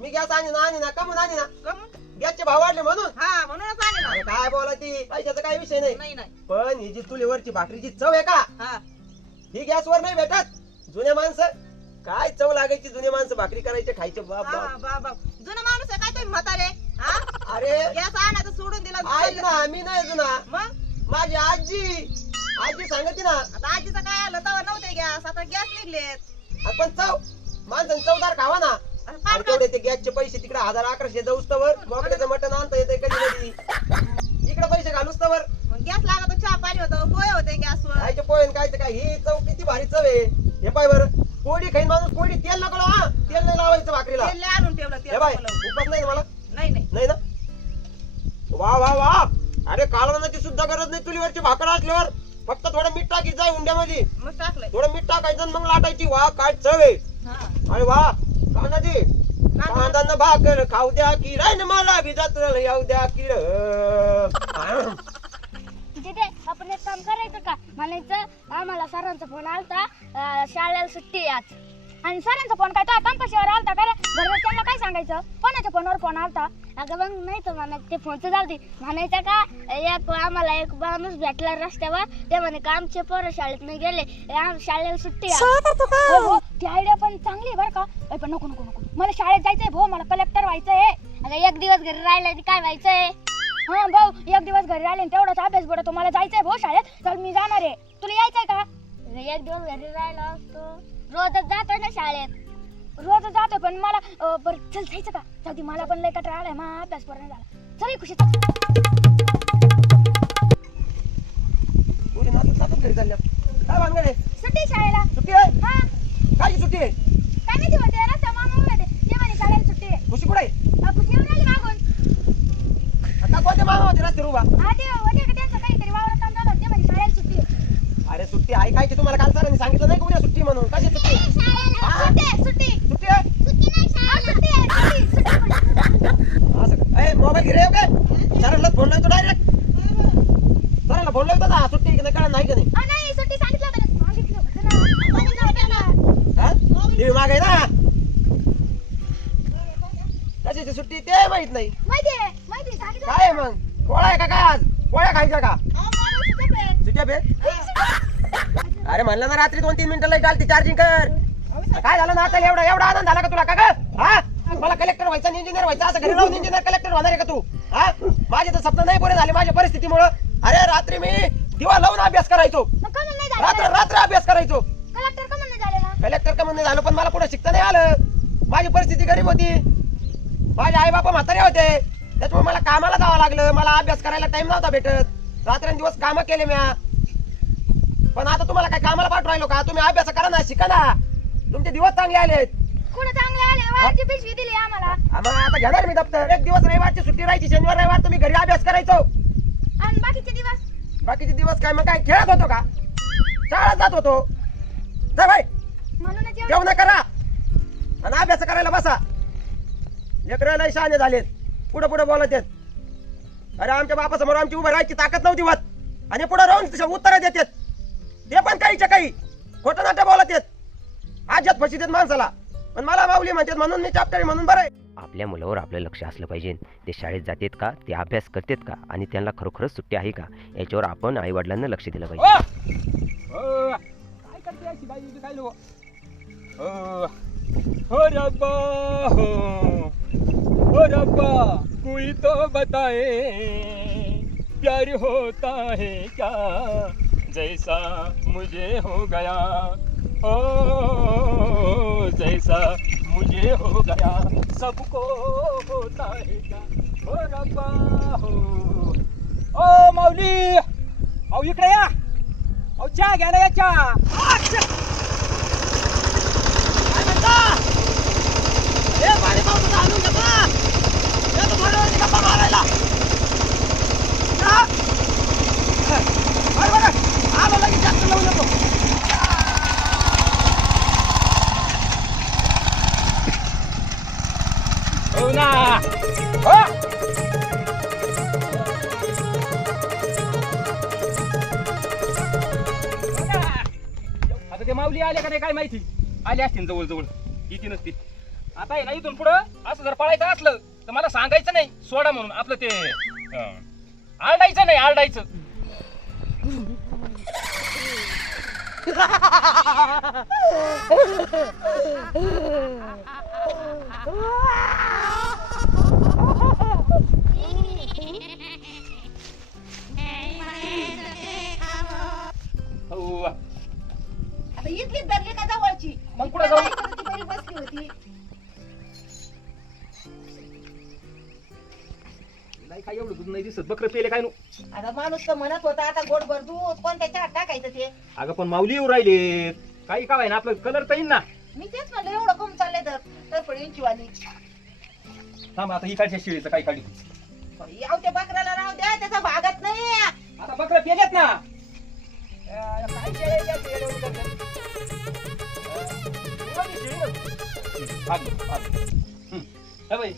मी gas आणि ना कमून आणि ना कम गॅसचे भाव वाढले म्हणून. हा म्हणूनच आले अरे ना. काय बोला ती पैशाचा काही विषय नाही. नाही नाही. पण ही जी चुलीवरची भाकरीची चव आहे का हा ही गॅसवर नाही भेटत. जुने माणसं काय चव लागायची, जुने माणसं भाकरी करायचे खायचे बाप हा बाप. बाबा जुना माणूस आहे काय तुम्ही म्हातारे. हा अरे गॅस आणायचं सोडून दिला. ऐक ना मी नाही जुना, मग माझी आजी सांगते ना. आता आजीचं काय आलं तेव्हा नव्हते गॅस, आता गॅस निघलेत. आपण चव माणसाने चवदार खावा ना. अरे फार आणि तेवढे ते गॅसचे पैसे तिकडे 1000-1100 जाऊस्तवर बोकड्याचं मटण आणता येते कधी कधी, इकडे पैसे घालूस्तवर मग गॅस लागत चहा पाणी होतं, पोहे होते गॅसवर. खायचे पोहे खायचं काय. ही चव किती भारी चव आहे. हे पाय बरं, कोडी खाईन माणूस कोडी तेल नको लावा, तेल नाही लावायचं भाकरीला. तेल लय आणून ठेवलं हे तेल बाय नको लावू. उपास नाही ना मला. नाही नाही. नाही ना. वा वा वा. अरे कालवणाची सुद्धा गरज नाही चुलीवरची भाकर असल्यावर. फक्त थोडं मीठ टाकायचं आहे उंड्यामध्ये, मग टाकलंय. थोडं मीठ टाकायचं आणि मग लाटायची. वा काय चव आहे. हा अरे वा कानाजी कांदा भाकर खाऊ द्या की राय मला बी जत्रेला येऊ द्या की तिथे आपण एक काम करायचं का म्हणायचं आम्हाला सरांचा फोन आलता शाळेला सुट्टी आहे आज. आणि सरांचा फोन काय तो कंपशीवर आलता का रे बरोबर. त्यांना काय सांगायचं कोणाच्या फोनवर फोन आलता. अगं मग नाही तर म्हणायचं ते फोनचं जाऊ म्हणायचं का आम्हाला एक माणूस भेटला रस्त्यावर. ते म्हणे का आमचे पोरं शाळेत नाही गेले, शाळेला सुट्टी आहे. हो ती आयडिया पण चांगली आहे बरं का. पण नको नको नको मला शाळेत जायचंय भाऊ, मला कलेक्टर व्हायचंय. अगं एक दिवस घरी राहिलाय काय व्हायचंय. हा भाऊ एक दिवस घरी राहिले तेवढाच अभ्यास बुडतो. मला जायचंय भाऊ शाळेत, चल मी जाणार आहे. तुला यायचंय का. एक दिवस घरी राहिला असतो, रोजच जातोय ना शाळेत. रोजच जातोय पण मला बरं चल जायचं का. चल मला पण लय कटाळा आलाय, मग अभ्यास पूर्ण झाला. चल खुशी घरी चालल्या काय भानगड आहे. सुट्टी शाळेला. सुट्टी आहे. हा काय सुट्टी आहे. काय माहिती म्हणते रस्ता मामा म्हणते ते म्हणे शाळेला सुट्टी आहे. खुशी कुठे आहे. खुशी येऊन राहिली मागून. आता कोणते मामा होते रस्त्यावर उभा. हा ते होते का त्यांचं काहीतरी वावरात काम झालं ते म्हणे शाळेला सुट्टी आहे. अरे सुट्टी आहे काय की तुम्हाला काल सरांनी सांगितलं नाही का उद्या सुट्टी म्हणून. कशी सुट्टी सुट्टी सुट्टी आहे. सुट्टी नाही शाळेला असं का. मोबाईल घे काय सरांना फोन लावतो डायरेक्ट. सरांना फोन लावतो ना सुट्टी की नाही कळलं नाही का नाही. नाही सुट्टी सांगितलं होतं ना. सांगितलं होतं ना. हा टीव्ही मागाय ना. कशाची सुट्टी ते माहित नाही. माहिती सांगितलं. काय मग पोळा आहे का काय आज. पोळ्या खायच्या का सुट्ट्या पे. अरे म्हणलं ना रात्री 2-3 मिनिटं लई घालती चार्जिंग कर. काय झालं ना आता एवढा आनंद झाला का तुला का ग. हा मला कलेक्टर व्हायचा इंजिनियर व्हायचा असं घरी राहून इंजिनियर कलेक्टर होणार आहे का तू. हा माझे तर स्वप्न नाही पुरे झाले माझ्या परिस्थितीमुळे. अरे रात्री मी दिवा लावून अभ्यास करायचो. रात्र रात्र अभ्यास करायचो. कलेक्टर का म्हणून झाले ना. कलेक्टर का म्हणून झालं पण मला पुढे शिकता नाही आलं. माझी परिस्थिती गरीब होती. माझे आई बाबा म्हातारे होते त्याच्यामुळे मला कामाला जावं लागलं. मला अभ्यास करायला टाइम नव्हता भेटत. रात्रंदिवस कामं केले म्या. पण आता तुम्हाला काय कामाला पाठवून राहिलो का. तुम्ही अभ्यास करा ना शिका ना. तुमचे दिवस चांगले आलेत. कुठं चांगले आले वारची पिशवी दिली आम्हाला. मग आता घेणार मी दप्तर. एक दिवस रविवारची सुट्टी राहायची. शनिवार रविवार तुम्ही घरी अभ्यास करायचो. आणि बाकीचे दिवस काय मग काय खेळत होतो का शाळेत जात होतो. जा भाई म्हणूनच जेवण करा आणि अभ्यास करायला बसा. लेकरं लय शहाणे झालेत. पुढे पुढे बोलत आहेत. अरे आमच्या बापासमोर आमची उभं राहायची ताकद नव्हती होत आणि पुढे राहून उत्तर देतात. ते पण काहीच्या काही खोटं नाटक बोलत आहेत. आज्यात फशी देत माणसाला. पण मला माऊली म्हणतात म्हणून मी चापटाळी म्हणून बरं आहे. आपल्या मुलावर आपलं लक्ष असलं पाहिजे. ते शाळेत जातात का, ते अभ्यास करतात का आणि त्यांना खरोखरच सुट्टी आहे का याच्यावर आपण आई वडिलांना लक्ष दिलं पाहिजे. काय करते अशी बाई काय लो. हो रब्बा कोई तो बताए प्यार होता है क्या जैसा मुझे हो गया. ओ जैसा मुझे हो गया सबको होता है क्या. हो रब्बा हो. ओ माऊली अहो इकडे या. अहो चहा घ्यायला या चहा. हो ना हो. आता ते माऊली आले का नाही काय माहिती. आले असतील जवळ जवळ येते नसतील. आता आहे ना इथून पुढं असं जर पळायचं असलं तर मला सांगायचं नाही सोडा म्हणून आपलं ते आरडायचं नाही आरडायचं. हो आता इथली धरली का जवळची मग कुठं जाऊ? ती बरी बसली होती. नाही काय एवढं दूध नाही दिसत बकरं पेले काय नु. आता माणूस तर म्हणत होता आता गोडभर दूध कोणत्या चहा टाकायचं ते. अगं पण माऊली येऊ राहिले काही काय ना आपलं कलर तर येईन ना. मी तेच म्हणलं एवढं कम चाललंय तर पडींची वाली. थांब आता इकडच्या शिळीचं काही काढी. याव त्या बकराला राहू द्या त्याचा भागत नाही. आता बकरं पेलेत ना. काय शेळ्या या शेळ्या उतरल्या. एवढी शेळी नव्हती. हे बाई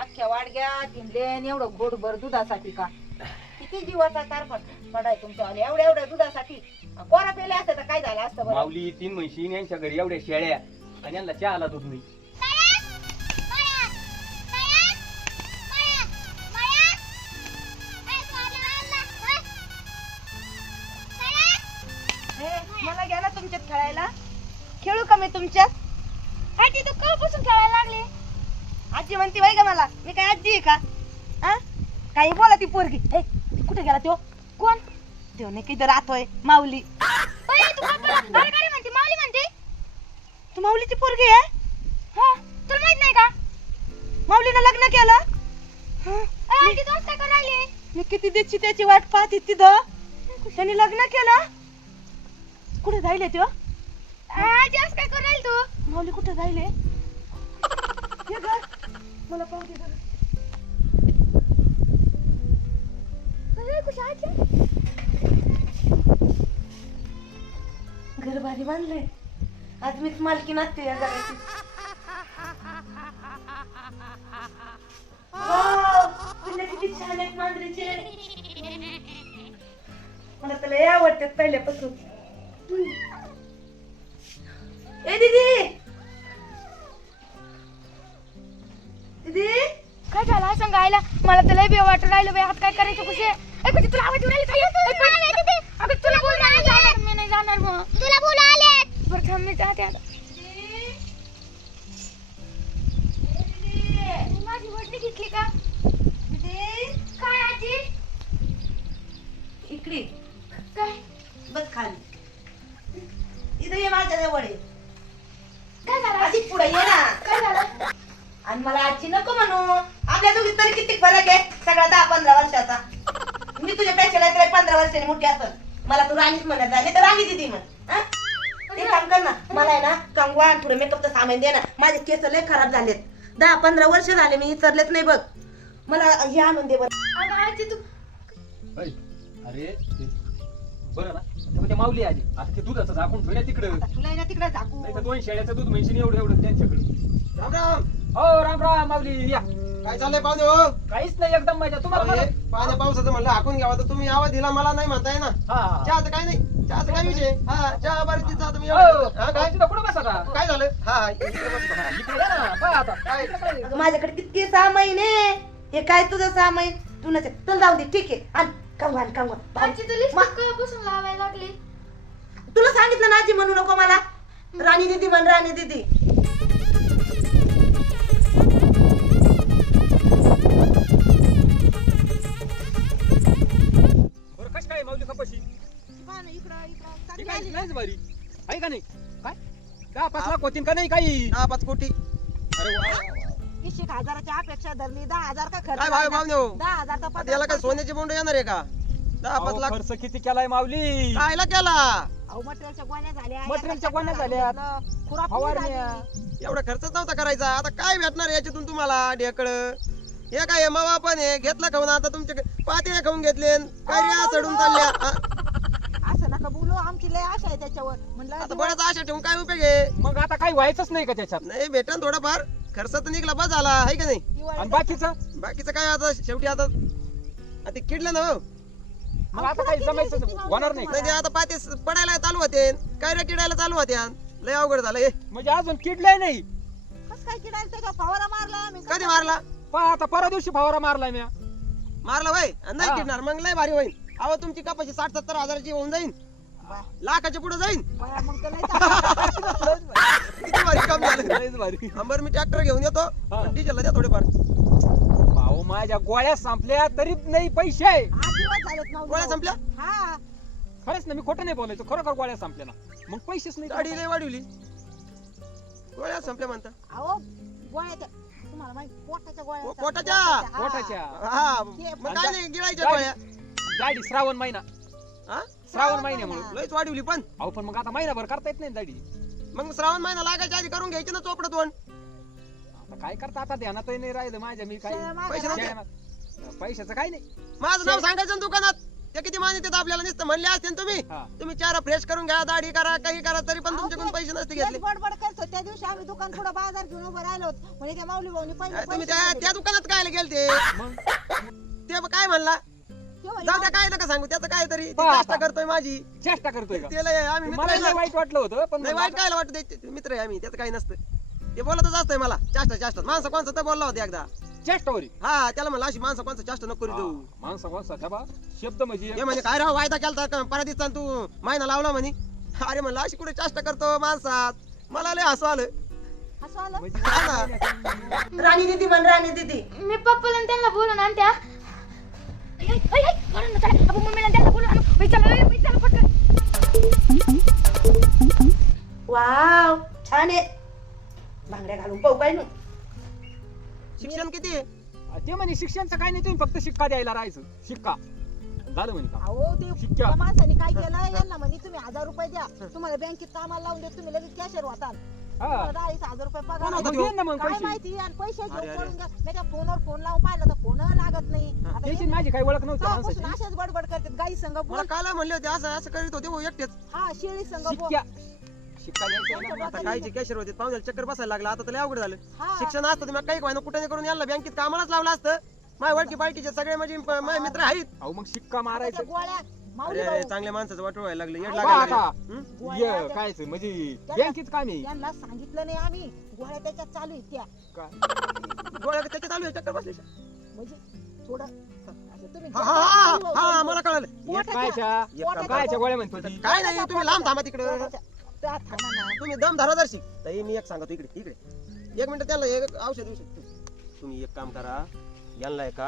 अख्ख्या वाडग्या टिंबलेन एवढं गोडभर दुधासाठी का किती जीवाचा तार पडाय तुमच्या एवढ्या एवढ्या दुधासाठी. कोरा पेले असतं तर काय झालं असतं बरं. माऊली 3 म्हशी यांच्या घरी एवढ्या शेळ्या आणि यांना चहाला दूध नाही. मला घ्या ना तुमच्यात खेळायला. खेळू का मी तुमच्यात. आजी तू कधीपासून खेळायला लागली? आजी म्हणती बाई का मला मी काय आजी आहे का. हा काही बोला ती पोरगी. ए कुठे गेला तो. कोण? तो नाही किती राहतोय माऊली. ओय, तू पप्पाला गाडी म्हणते माऊली म्हणते. तू माऊलीची पोरगी आहे. हा तुला माहित नाही का? माऊलीनं लग्न केलं. ओय, आजी तू काय करू राहिली? मी किती दिवशी त्याची वाट पाहते तिथं. त्यांनी लग्न केलं. कुठे जायले तो. आजी असं काय करू राहिली तू? माऊली कुठे जायले. ये घर मला पाहू दे जरा. अरे कुठे आजी? घर भारी बांधले. आज मीच मालकी नसते या घराची. वाव, तुला किती छान आहेत मांजरीचे. मला तर लय आवडतात पहिल्यापासून. ए दीदी दीदी काय झालं असं गायला? मला तर लय बे वाटू राहिलं बाई. हात काय करायचं कुठे? ए कुठे तुला आवाज येऊ राहिला काय? अगं तुला बोल नाही जाणार. मी नाही जाणार मग. तुला बोल आले. बरं थांब मी जाते आता. माझी वडणी घेतली का? काय आजी? इकडे काय बस खाली. इथं ये माझ्या जवळ ये. काय झालं? आधी पुढे ये ना. काय झालं? आणि मला आजी नको म्हणू. आपल्या दोघीत तरी किती फरक आहे. सगळा 10-15 वर्षाचा. मी तुझ्यापेक्षा काहीतरी 15 वर्षांनी मोठी असेल. मला तू राणीच म्हणत जा नाही तर राणी दिदी म्हण. हा? ते काम कर ना. मला आहे ना कंगवा आणि थोडं मेकअपचं सामान दे ना. माझे केस लय खराब झालेत. 10-15 वर्ष झाले मी विसरलेच नाही बघ. मला हे आणून दे बरं. अगं आजी तू अय, अरे ते बरं ना म्हणजे माऊली आली आता ते दुधाचं झाकून ठेवल्या तिकडं. आता तुला आहे ना तिकडे झाकू. नाही तर 2 शेळ्याचं दूध म्हशीने एवढं एवढं त्यांच्याकडे. राम राम. हो राम राम माऊली या. काय चाललंय पाहुणे हो. काहीच नाही एकदम मजा. तुम्हाला अरे, पाण्या पावसाचं म्हणलं हाकून घ्यावा तर तुम्ही आवाज दिला मला नाही म्हणताय ना. हा चहाचं काय नाही. चहाचं काय विषय. हा चहा बरं तिचा तुम्ही हो, हा, काय तिथं कुठं बसा आता? काय झालं. हा इकडे बस. हा, इकडे या ना. काय आता काय अगं, माझ्याकडे किती 6 महिने. हे काय तुझं 6 महिने. तू नसे चल जाऊ दे. ठीक आहे आण कंगवा आण कंगवा. आजी तू लिपस्टिक कधीपासून लावायला लागली? तुला सांगितलं ना आजी म्हणू नको मला. राणी दीदी म्हण राणी दीदी. बरं कशी काय माऊली कपाशी ही काय नाहीच बारी आहे का नाही काय 10-5 लाख होतीन का नाही काही. 5 कोटी. अरे वा, वा, वा. 20,000च्या अपेक्षा धरली 10,000 का खर्च काय भाव झाला? पाहुणे हो. 10,000 तर आता याला काय सोन्याची बोंड येणार आहे का. 10-5 अहो, लाख खर्च किती केलाय माऊली. कायला केला. अहो मटेरियलच्या गोण्या झाल्या. मटेरियलच्या गोण्या झाल्या. फवारण्या. एवढा खर्चच नव्हता करायचा. आता काय भेटणार याच्यातून तुम्हाला ढेकळ. हे काय मावा पण आहे घेतला खाऊन. आता तुमचे पातेल्या खाऊन घेतले काय रे चढून चालल्या. हा? असं नका बोलू. आमची लय आशा आहे त्याच्यावर. म्हणलं आता बऱ्याच आशा ठेवून काय उपयोग आहे. मग आता काही व्हायचंच नाही का त्याच्यात. नाही भेटन थोडाफार खर्च तर निघला बस झाला आहे का नाही. आणि बाकीचं बाकीचं काय आता शेवटी आता ते किडलं ना हो. मग आता काही जमायचं होणार नाही. नाही ते आता पाते पडायला चालू होते काय रे किडायला चालू होते. लय अवघड झालं हे. म्हणजे अजून किडलंय नाही. कसं काय काय किडायला त्याच्या फवारा मारला आम्ही कधी मारला पण आता परवा दिवशी फवारा मारलाय मी मारला वय नाही हा. किडणार मग लय भारी होईल अहो तुमची कपाशी 60-70 हजाराची होऊन जाईल लाखाच्या पुढे जाईल बाया, मग तर लय चांगलं. किती भारी काम झालं लयच भारी अंबर मी ट्रॅक्टर घेऊन येतो हा. डिझेलला द्या थोडेफार भाऊ माझ्या गोळ्या संपल्या तरी नाही पैसे 8 दिवस झालेत माऊली गोळ्या भाऊ. संपल्या हा खरंच ना मी खोटं नाही बोलायचो खरोखर गोळ्या संपल्या ना मग पैसेच नाही गाडी लय वाढवली गोळ्या संपल्या म्हणता अहो गोळ्याच्या तुम्हाला माहिती पोटाच्या गोळ्या असतात. पोटाच्या? हा. पोटाच्या हा मग काय नाही गिळायच्या गोळ्या गाडी श्रावण महिना हा श्रावण महिन्यामुळे लयच वाढवली पण अहो पण मग आता महिनाभर करता येत नाही ना गाडी मग श्रावण महिना लागायच्या आधी करून घ्यायची ना चोपडं तोंड आता काय करता आता ध्यानातही नाही राहिलं माझ्या मी काय शेळ्या मागं पैसे नव्हते? पैशाचं काय नाही माझं नाव सांगायचं ना दुकानात ते किती मान्यते आपल्याला नुसतं म्हणले असते ना तुम्ही हा. तुम्ही चारा फ्रेश करून घ्या दाढी करा काही करा तरी पण अहो, तुमच्याकडून ते- पैसे नसते तेच घेतले बडबड करतो त्या दिवशी आम्ही दुकान पुढे बाजार घेऊन उभं राहिलो होतो. म्हणजे त्या माऊली भाऊनी पहिले तुम्ही पैसे त्या दिले. त्या दुकानात काय गेलते मग ते काय म्हणला ते म्हणे, जाऊ द्या काय नका सांगू त्याचं काय तरी पहा चेष्टा आता. करतोय माझी चेष्टा करतोय का त्याला आम्ही मित्र मला आहे लय ना. वाईट वाटलं होतं पण नाही वाईट काय वाटत मित्र आहे आम्ही त्याचं काही नसतं ते बोलतच असतंय मला चेष्टा माणसं कोणचं तर बोलला होता एकदा चेष्टावरी हा त्याला म्हणलं अशी माणसं कोणचं चेष्टा नको करू देऊ माणसा कोणसा बा शब्द म्हणजे हे म्हणे काय राव वायदा केलता परदिसचा तू महिना लावला म्हणे अरे म्हणलं अशी कुठे चेष्टा करतो माणसात मला लय हसू आलं असं आलं म्हणजे हा ना. राणी दीदी म्हण राणी दीदी मी पप्पाला आणि त्यांना बोलून आणते हा. ऐ, ऐ, ऐ, ऐ, म्हणून ना चला, आपण मम्मीला आणि त्यांना बोलून आणू. ऐ, चला, ऐ, चला, पटकन. वाव छान आहे बांगड्या घालून पाहू काय नाही शिक्षण किती आहे ते म्हणे शिक्षणचं काय नाही तुम्ही फक्त शिक्का द्यायला राहायचं शिक्का झालं म्हणे का अहो ते शिक्का. त्या माणसाने काय केलं यांना म्हणे तुम्ही 1000 रुपये द्या तुम्हाला बँकेत कामाला लावून देत तुम्ही लगेच कॅशर होताल हा. 10,000 रुपये कोण पगार होतं मग त्यो? दे ना मग काय पैसे माहिती आणि पैसे अरे, घेऊन अरे. पळून घ्या मी त्या फोनवर फोन लावून पाहिलं तर फोन लागत नाही आता त्याची हे- माझी काही ओळख नव्हती तेव्हापासून माणसाची असेच बडबड करतात गाई संग मला बोल काल म्हणले होते असं असं करीत होते हो एकटेच हा शेळी संग बोल शिक्का शिक्का द्यायचा आहे ना. आता कायचे कॅशर होते पाहुण्याला चक्कर बसायला लागला आता तर लय अवघड झालं हा. शिक्षण असतं तर मग काही व्हायना कुठे करून यायला बँकेत कामालाच लावलं असतं माझ्या वडकी पालकीचे सगळे माझे मित्र आहेत अहो मग शिक्का त्या मारायचं गोळ्या माऊली अरे भाऊ चांगल्या माणसाचं वाटू व्हायला लागलं येड बा लागायला आता. लागलं. हं? गोळ्या ये, त्या- कायच म्हणजे बँकेत काम आहे त्यांना सांगितलं नाही आम्ही गोळ्या त्याच्यात चालू आहेत त्या काय? गोळ्या त्याच्या चालू आहे चक्कर बसले म्हणजे थोडं असं तुम्ही हा हा हा हा मला कळलं एक कायच्या पोटाच्या- कायच्या गोळ्या म्हणतो ती काय नाही तुम्ही लांब थांबा तिकडे त्या थांबा ना. तुम्ही दम धरा दर्शी ताई मी एक सांगतो इकडे इकडे 1 मिनिट त्याला एक औषध तुम्ही एक काम करा यांना आहे का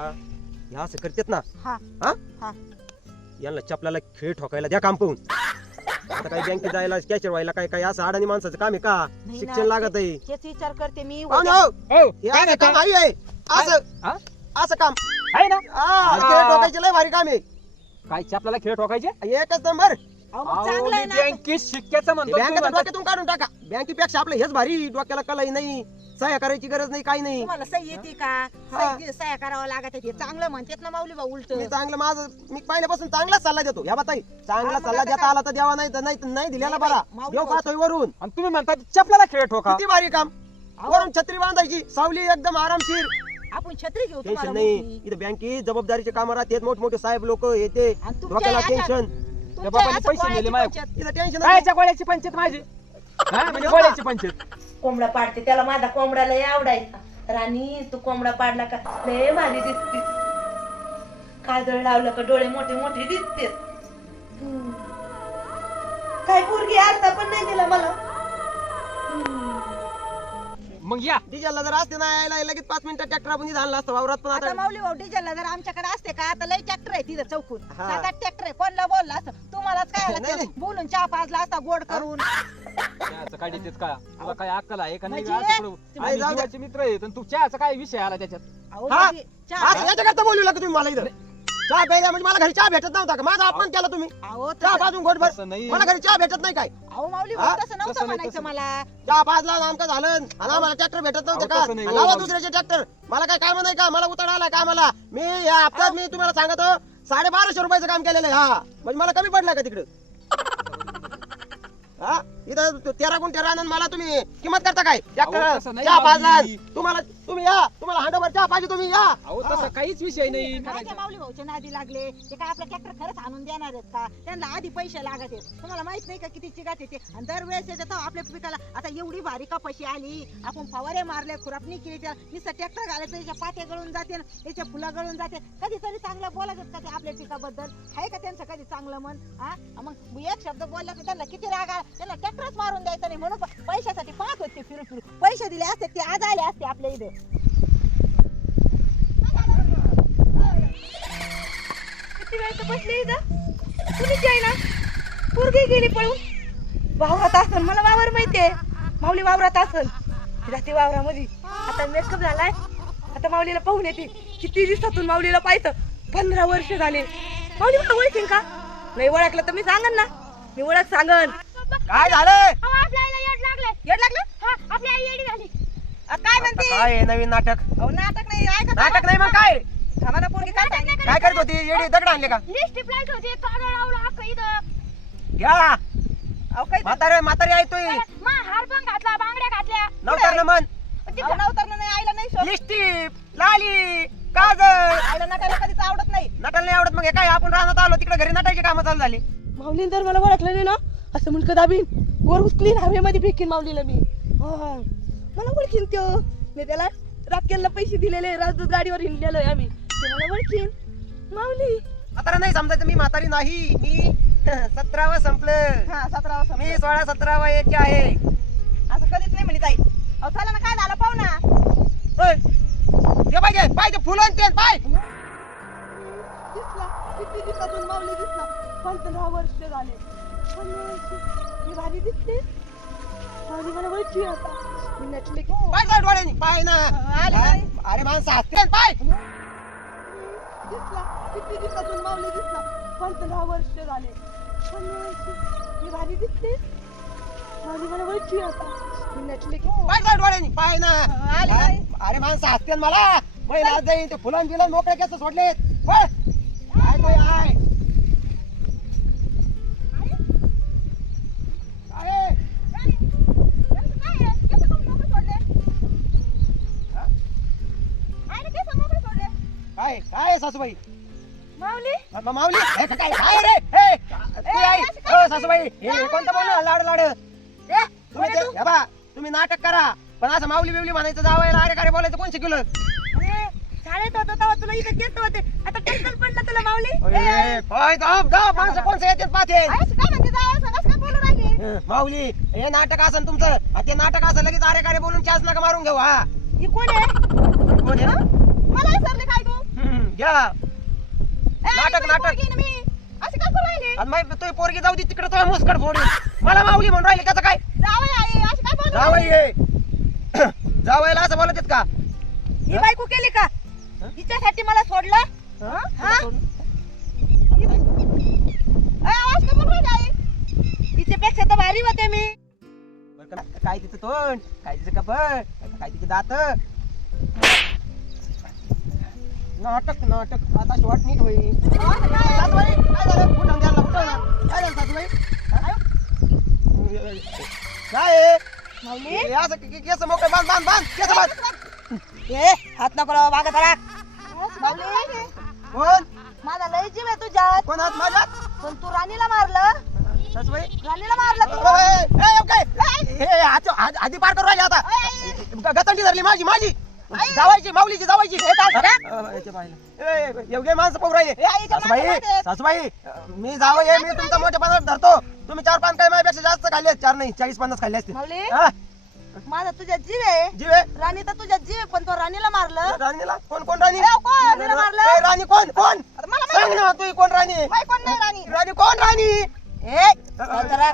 ह्या असं करतात ना हा हा हा यांना चपलाला खेळ ठोकायला द्या काम पाहून आता काही बँकेत जायला कॅशर व्हायला काय काय असं अडाणी माणसाचं काम आहे का नाही शिक्षण ना, लागत आहे तेच विचार करते मी पाहुणे हो, हो हे काय असं नाही काम आहे असं हा? असं काम आहे ना हा, खेळ ठोकायचे लय भारी काम आहे काय आपल्याला खेळ ठोकायचे एकच नंबर अहो, मग अहो, चांगलं आहे मी ना बँकेत शिक्क्याचं म्हणतो बँकेत तुम्ही म्हणता- डोक्यातून काढून टाका बँकेपेक्षा आपलं हेच भारी डोक्याला कलाई नाही सह्या करायची गरज नाही काही नाही तुम्हाला सही येते का सह्या करावं लागत आहे. ते चांगलं म्हणतात ना माऊली भाऊ उलट मी चांगलं माझं मी पहिल्यापासून चांगलाच सल्ला देतो ह्या बाताई चांगला हा, मग सल्ला आता देता काय? आला तर द्यावा नाही तर नाही दिलेला नाही बरा बाई, माऊली देव भाऊ- पाहतोय वरून आणि तुम्ही म्हणता चपल्याला खेळ ठोका किती भारी काम अहो. वरून छत्री बांधायची सावली एकदम आरामशीर आपण छत्री घेऊ टेन्शन तुम्हाला नाही मोठी. इथे बँकेत जबाबदारीचे काम राहतात मोठमोठे साहेब लोक येते आणि तुमच्या डोक्याला याच्यात- टेन्शन त्या तुमच्या बाबांनी असं पैसे गोळ्याची नेले माझ्या पंचायत. इथं टेन्शन कायच्या गोळ्याची पंचायत माझी हा म्हणजे गोळ्याची पंचायत कोंबडा पाडते त्याला माझा कोंबडा लय आवडायचा राणी तू कोंबडा पाडला का लय भारी दिसते काजळ लावलं का डोळे मोठे मोठे दिसते काय पोरगी आता पण नाही दिला मला मग या डिझेलला जर असते ना यायला लगेच 5 मिनिटात ट्रॅक्टर आपण इथं आणला असतं वावरात पण आता आता माऊली भाऊ डिझेलला जर आमच्याकडे असते का आता लय ट्रॅक्टर आहे तिथं चौकून हा. 7-8 ट्रॅक्टर आहे कोणला बोलला असं तुम्हालाच काय आलं नाही, ते? नाही. बोलून चहा पाजला असता गोड करून चहाचं काय देतेस का तुला काय अक्कल आहे का नाही म्हणजे? असं थोडं- नाही, आम्ही जाऊ दे. जीवाचे मित्र आहेत आणि तू चहाचा काय विषय आला त्याच्यात अहो, हा? म्हणजे चहा आज याच्याकरता बोलू लागला तुम्ही मला इथं चहा प्यायला म्हणजे मला घरी चहा भेटत नव्हता का माझा अपमान केला तुम्ही अहो चहा तसं- पाजून घोटभर तसं नाही. मला घरी चहा भेटत नाही काय अहो माऊली हा? भाऊ तसं तसं नव्हतं नाही, म्हणायचं तसं मला चहा पाजला आमका झालं आणि आम्हाला ट्रॅक्टर भेटत नव्हतं अहो, का तसं नाही, लावा हो, दुसऱ्याचे ट्रॅक्टर मला काय काम नाही का मला उतार आलाय कामाला मी या हप्त्यात मी तुम्हाला सांगतो 1250 रुपयाचं काम केलेलं आहे हा म्हणजे मला कमी पडलाय का तिकडं हा इथं 13 गुंठे राहणार मला तुम्ही किंमत करता काय अहो, तसं ट्रॅक्टर नाही चहा पाजला माऊली. तुम्हाला तुम्ही या, तुम्हाला हांडोभर चहा पाहिजे तुम्ही या. अहो तसा काहीच विषय नाही काय त्या माऊली भाऊच्या नादी लागले ते काय आपला ट्रॅक्टर खरंच आणून देणार आहेत का? त्यांना आधी पैसे लागत आहेत. तुम्हाला माहित नाही का किती चिकाट येते आणि दरवेळेस येतात आपल्या पिकाला. आता एवढी भारी कपाशी आली, आपण फवारे मारले, खुरापणी केली, त्या नुसतं ट्रॅक्टर घालायचं, त्याच्या पात्या गळून जाते, त्याच्या फुलं गळून जाते. कधीतरी चांगलं बोलायचं का ते आपल्या पिकाबद्दल? आहे का त्यांचं कधी चांगलं मन? हा मग एक शब्द बोलला तर त्यांना किती राग आला. त्यांना ट्रॅक्टरच मारून द्यायचं नाही म्हणून पैशासाठी पाहत होते फिरू फिरू. पैसे दिले असते ते आज आले असते आपल्या इथे. किती वेळ तर बसली इथं? कुणीच आहे ना? पोरगी गेली पळून. वावरात असन, मला वावर माहितीये. माऊली वावरात असन, जाते वावरामध्ये. आता मेकअप झालाय, आता माऊलीला पाहून येते. किती दिवसातून माऊलीला पाहिजे. 15 वर्ष झाले. माऊली मला ओळखीन का? नाही ओळखलं तर मी सांगन ना, मी ओळख सांगन. काय झालं? अहो, आपल्या आईला येड लागले. येड लागलं? हा, आपली आई येडी झाली. काय म्हणते? काय आहे नवीन नाटक? अहो नाटक नाही, ऐका नाटक नाही मग काय? थांबा पोरगी काय सांगते? काय करत होती? येडी दगड आणले का? लिस्ट प्लांट होती, काढा लावला अख्खं इथं. घ्या. अहो काही म्हातारी आहे तू. मा हार पण घातला, बांगड्या घातल्या. नवतर मन नवतरणं नाही, आईला नाही शोध. लिपस्टिक, लाली, काजळ. आईला नटायला कधीच आवडत नाही. नटायला नाही आवडत मग हे काय? आपण राहण्यात आलो तिकडे घरी नटायची कामं चालू झाली. माऊलीन जर मला ओळखलं नाही ना, असं मुंडकं दाबीन, वर उचलीन, हवेमध्ये फेकीन माऊलीला मी. मला ओळखीन त्यो. मी त्याला राखेलला पैसे दिलेले, राजदूत गाडीवर हिंडलेलोय आम्ही. ते मला ओळखीन. माऊली म्हातारा नाही समजायचं, मी म्हातारी नाही. मी 17वा संपलं. हा 17 वर्ष मी 16-17 वयाची आहे. असं कधीच नाही म्हणे ताई. अहो चला ना, काय झालं पाहू ना. होय. ते पाहिजे फुलं आणि ते पाय. दिसला किती दिवसातून माऊली दिसला. 15 वर्ष झाले. मी भारी दिसते. माऊली मला ओळखी आता. मी नटले की पाय जाऊ डोळ्यानी पाय ना. आले बाई. अरे माणसं हसते आणि पाय. दिसला किती दिवसातून माऊली दिसला. 15 वर्ष झाले. मी भारी दिसते. माऊली मला ओळखी आता. मी नटले की पाय जाऊ डोळ्यानी पाय ना. आले बाई. अरे माणसं हसते आणि मला. महिला जाईन ते फुलं बिलं मोकळे केस सोडलेत. पळ. काय तो आहे? काय? काय काय सासूबाई? माऊली माऊली हे काय काय रे? हे तू आई हो सासूबाई, हे कोणतं बोलणं लाड लाड? तुम्ही ते हे बा, तुम्ही नाटक करा पण असं माऊली बिवली म्हणायचं, जावायला अरे काय बोलायचं कोण शिकवलं? अरे शाळेत होतो तेव्हा तुला इथं केस होते, आता टेन्शन पडलं तुला माऊली. माणसं कोणचं येतात पाहते. काय म्हणते जावं, सांगास काय बोलू राहिली? माऊली हे नाटक असन तुमचं, आणि ते नाटक असं लगेच अरे काय बोलून चान्स नका मारून घेऊ. हा ही कोण आहे? कोण आहे? मला विसरले काय तू? घ्या नाटक नाटक. पोरगी ना मी, अशी काय करू राहिली? आणि मग तुझी पोरगी जाऊ दे तिकडे, तुला मुस्कट फोडून मला माऊली म्हणून राहिली त्याचं काय? जावई आई, अशी काय बोलू जावई राहिली? ये जावयाला असं बोलत आहेत का? ही बायको केली का? हिच्यासाठी मला सोडलं? हा? आवाज का बोलू राहिली आई? हिच्यापेक्षा तर भारी होते मी. काय तिचं तोंड, काय तिचं कपड, काय तिचे दात. नाटक नाटक आता शॉर्ट नीट होईल. सासूबाई काय झालं? उठून द्यायला उठव ना. काय झालं सासूबाई? काय आहे? माऊली हे असं केस मोकळे बांध बांध बांध केस बांध. ए हात नको लावा, मागं धरा. माऊली कोण माझा लय जीव आहे तुझ्यात, कोण आहात माझ्यात? पण तू राणीला मारलं. सासूबाई राणीला मारलं तू. आधी पार करू राहिली आता. गतंडी धरली माझी माझी जावायची माऊलीची जावायची. एवढे माणसं पाहू राहिले. सासूबाई सासूबाई मी जावं मी तुमचा मोठेपणा धरतो. तुम्ही 4-5 काय माझ्यापेक्षा जास्त खाल्ले. 4 नाही 40-50 खाल्ले असते. माऊली हा? माझा तुझ्यात जीव आहे. जीव आहे राणी तर तुझ्यात जीव आहे, पण तो राणीला मारलं. राणीला. कोण कोण राणी? कोण राणीला मारलं? ए, राणी कोण कोण आता मला माहिती सांग ना तू कोण राणी? माहिती कोण नाही राणी. राणी कोण राणी? ए जरा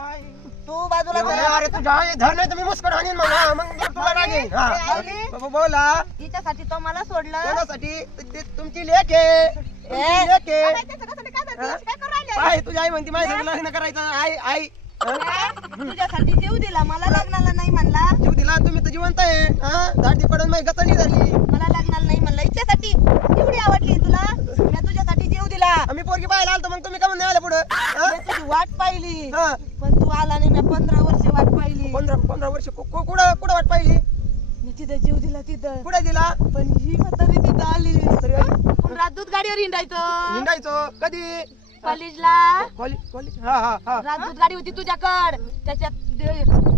तू बाजूला जरा. अरे तुझ्या धर नाही तर मी मुस्कट आणीन मग. हा, मग तुला राणी. हा. माऊली बोला हिच्यासाठी तो मला सोडलं. कोणासाठी? ते तुमची लेक आहे. तुमची लेक आहे. अरे, त्याच्यासाठी काय करते? अशी काय करू राहिली? काय तुझी आई म्हणते माझ्या संग लग्न करायचं? आई आई तुझ्यासाठी जीव दिला, मला लग्नाला नाही म्हणला. जीव दिला तुम्ही तर जिवंत आहे. हा दाढी पडून माझी गतंडी धरली. मला लग्नाला नाही म्हणलं. हिच्यासाठी एवढी आवडली तुला, मी तुझ्यासाठी जीव दिला. आम्ही पोरगी पाहायला आलतो मग तुम्ही का म्हणून आले पुढे? मी तुझी वाट पाहिली, हा पण तू आला नाही. मी 15 वर्ष वाट पाहिली. 15 वर्ष कुठं वाट पाहिली? मी मी तिथं जीव दिला तिथं कुठे दिला पण ही म्हातारी तिथं आली तरी आपण राजदूत गाडीवर हिंडायचं हिंडायचो कधी कॉलेजला कॉलेज हा राजदूत गाडी होती तुझ्याकड त्याच्यात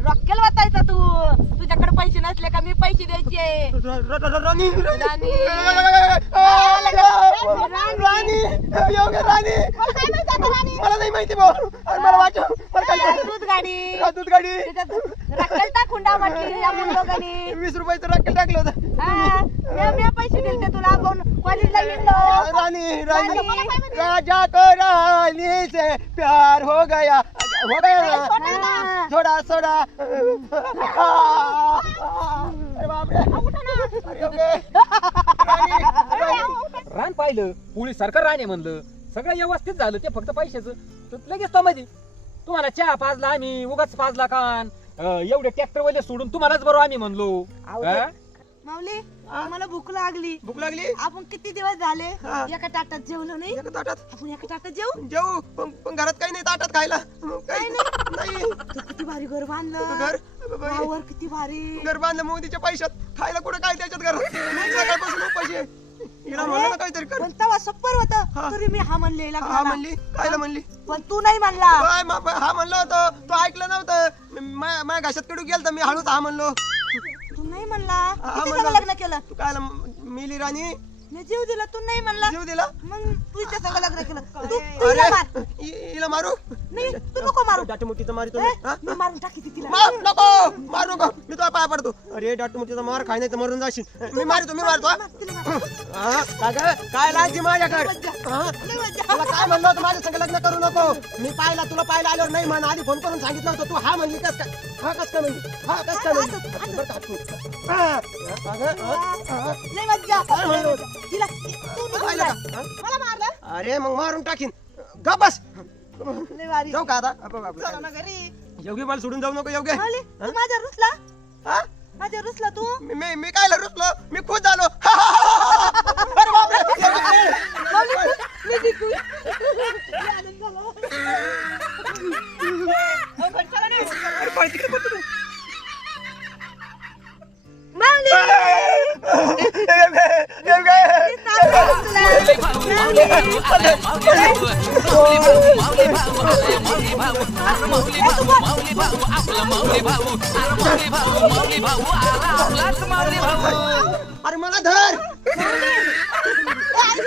रॉकेल वाचायचा तू तुझ्याकडे पैसे नसले का मी पैसे द्यायचे राणी राणी. राणी योग्य राणी मला नाही माहिती भाऊ अरे मला वाटलं मला काय राजदूत गाडी दूध गाडी त्याच्यात रॉकेल टाकून डाव म्हटली आपण दोघांनी 20 रुपयाचं रॉकेल टाकलं होतं हा मी पैसे दिले तुला आपण कॉलेजला गेलो रानी रानी राजा को रानी से प्यार हो गया ना थोड़ा थोड़ा अरे बाप रे अरे ओके रान पाहिलं पोलीस सारखं रान आहे म्हणलं सगळं व्यवस्थित झालं ते फक्त पैशाचं तर लगेच तो मध्ये तुम्हाला चहा पाजला आम्ही उगाच पाजला कान एवढे ट्रॅक्टर वाले सोडून तुम्हालाच बरोबर आम्ही म्हणलो हा? माऊली मला भूक लागली भूक लागली आपण किती दिवस झाले हा. एका ताटात जेवलो नाही एका ताटात आपण एका ताटात जेवू जेऊ पण घरात काही नाही ताटात खायला काही नाही तू किती भारी घर बांधलं घर वावर किती भारी घर बांधलं मोदीच्या पैशात खायला कुठं काय त्याच्यात घरात सकाळपासून उपाशी आहे. हिला म्हणलं ना काहीतरी कर पण तेव्हा सप्पर होत हा. तरी मी हा म्हणले हा लग्नाला. म्हणली खायला म्हणली पण तू नाही म्हणला हा म्हणलं होतं तो ऐकलं नव्हतं माझ्या घशात कडू गेलं तर मी हळूच हा म्हणलो तू नाही म्हणला हा, किती म्हणलं. जण लग्न केलं तू काय मिली राणी मी जीव दिला तू नाही म्हणला जीव दिला मग तू इथे सगळं लग्न केलं तू हिला मार अरे हिला मारू नाही तू नको मारू डाटमुटीचा मारितो ए, हा? मी मारून टाकी तिला मार नको मार नको मी तुला पाय पडतो अरे डाटमुटीचा मार खाय नाही तर मरून जाशील मी मारतो हा? हा, का गं? काय लागते माझ्याकडे हा? तुला काय म्हणलं होतं माझ्या संग लग्न करू नको मी तुला पाहायला आल्यावर नाही म्हण आधी फोन करून सांगितलं होतं तू हा म्हणली कस काय हा कस काय म्हणली हा कस काय म्हणली बरं का तू? हा, का गं? हा? लय मज्जा काय म्हणलं होतं? तिला तू निघून पाहिलं जा. का? हा? मला मारलं अरे मग मारून टाकीन ग बस लय भारी जाऊ का आता चला ना घरी योग्य मला सोडून जाऊ नको योग्य माऊली, तू माझ्या रुसला हा? माझ्या रुसला तू मी काय रुसलो मी खुश झालो अरे बापरे माऊली, मी जिंकू. लय आनंद झाला. चला ना. अरे पळ तिकडे पळ तिकडे. माऊली, अरे मला धर ए, आई,